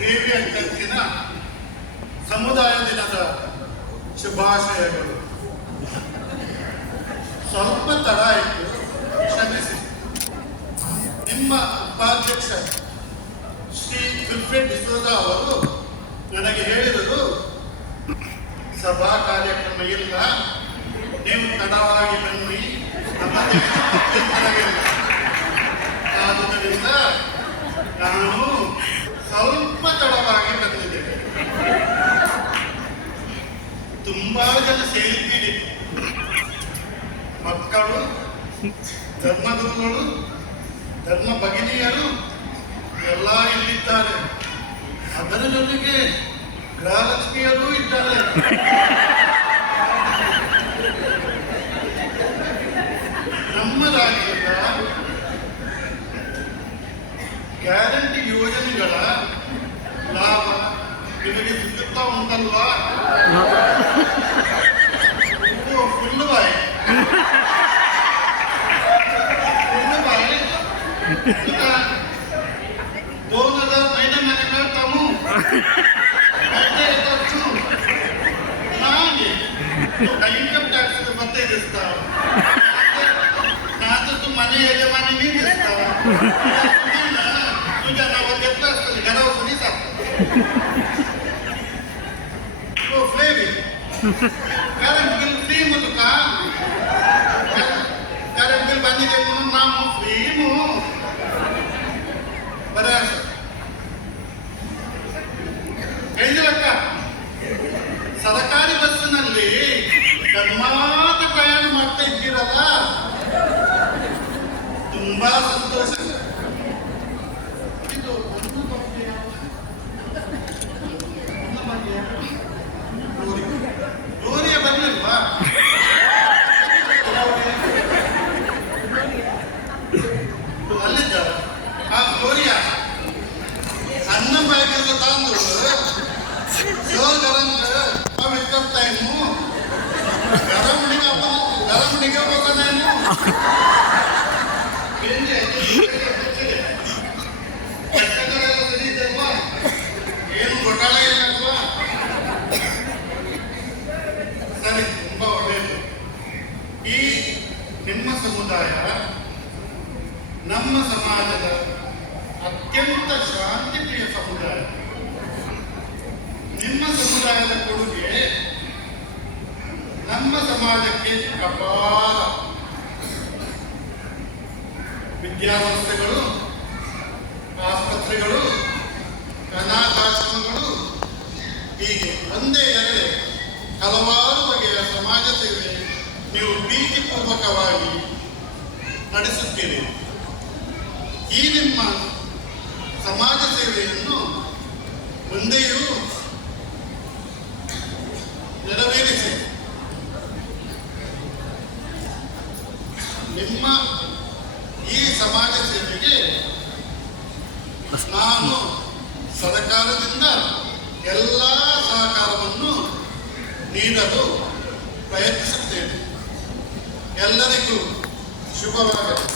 ದೇವಿಯ ಕಂಚಿನ ಸಮುದಾಯ ದಿನದ ಶುಭಾಶಯಗಳು. ಸ್ವಲ್ಪ ತಡ ಆಯಿತು, ಕ್ಷಮಿಸಿ. ನಿಮ್ಮ ಉಪಾಧ್ಯಕ್ಷ ಶ್ರೀ ವಿಲ್ಫ್ರೆಡ್ ಡಿಸೋಜ ಅವರು ನನಗೆ ಹೇಳಿದರು, ಸಭಾ ಕಾರ್ಯಕ್ರಮ ಇಲ್ಲ, ನೀವು ತಡವಾಗಿ ಬನ್ನಿ, ಆದುದರಿಂದ ನಾನು ಸ್ವಲ್ಪ ತಡವಾಗಿ ಬಂದಿದ್ದೇನೆ. ತುಂಬಾ ಜನ ಸೇರಿದ್ದೀರಿ, ಮಕ್ಕಳು, ಧರ್ಮಗುರುಗಳು, ಧರ್ಮ ಭಗಿನಿಯರು ಎಲ್ಲ ಇಲ್ಲಿದ್ದಾರೆ. ಅದರ ಜೊತೆಗೆ ಗೃಹಲಕ್ಷ್ಮಿಯರೂ ಇದ್ದಾರೆ. ನಮ್ಮ ರಾಜ್ಯದ ಗ್ಯಾರಂಟಿ ಯೋಜನೆಗಳ ಲಾಭ ನಿಮಗೆ ಸಿಗುತ್ತಾ ಉಂಟಲ್ವಾ? ಫುಲ್ ಬಾಯಿ दोनों महीने मैंने करता हूँ इनकम टैक्स में बत्ते दिसता ना तो तुम मने यजमानी नहीं दिसता तुझा ना वो कितना घरा सुनी सा तो फ्लेवी कारण बिल फ्री मत का कारण बिल बंदी के नाम फ्री मु बराबर ಲೆಕ್ಕ ಸರಕಾರಿ ಬಸ್ಸಿನಲ್ಲಿ ಧರ್ಮಾತ ಪ್ರಯಾಣ ಮಾಡ್ತಾ ಇದ್ದೀರಲ್ಲ, ತುಂಬಾ ಸಂತೋಷ. ಇದು ಲೋರಿಯ ಬರ್ಲಿಲ್ವಾ? ಅಲ್ಲಿದ್ದ ಆ ಲೋರಿಯ ಅನ್ನ ಬಾಯಿಗೆ ತಂದು गरम अब इतना टाइम हूँ गरम निका होगा टाइम हूँ ಏನು ಗೊತ್ತಾಳ ಇಲ್ಲ ಅಲ್ವಾ? ಸರಿ, ತುಂಬಾ ಒಳ್ಳೆಯದು. ಈ ನಿಮ್ಮ ಸಮುದಾಯ ನಮ್ಮ ಸಮಾಜದ ಅತ್ಯಂತ ಶಾಂತಿಪ್ರಿಯ ಸಮುದಾಯ. ನಿಮ್ಮ ಸಮುದಾಯದ ಕೊಡುಗೆ ನಮ್ಮ ಸಮಾಜಕ್ಕೆ ಅಪಾರ. ವಿದ್ಯಾಸಂಸ್ಥೆಗಳು, ಆಸ್ಪತ್ರೆಗಳು, ಅನಾಥಾಶ್ರಮಗಳು, ಹೀಗೆ ಒಂದೇ ಎರಡೇ ಹಲವಾರು ಬಗೆಯ ಸಮಾಜ ಸೇವೆ ನೀವು ಪ್ರೀತಿಪೂರ್ವಕವಾಗಿ ನಡೆಸುತ್ತೀರಿ. ಈ ನಿಮ್ಮ ಸಮಾಜ ಸೇವೆಯನ್ನು ಮುಂದೆಯೂ ನೆರವೇರಿಸಿ. ನಿಮ್ಮ ಈ ಸಮಾಜ ಸೇವೆಗೆ ನಾನು ಸರ್ಕಾರದಿಂದ ಎಲ್ಲ ಸಹಕಾರವನ್ನು ನೀಡಲು ಪ್ರಯತ್ನಿಸುತ್ತೇನೆ. ಎಲ್ಲರಿಗೂ ಶುಭವಾಗಲಿ.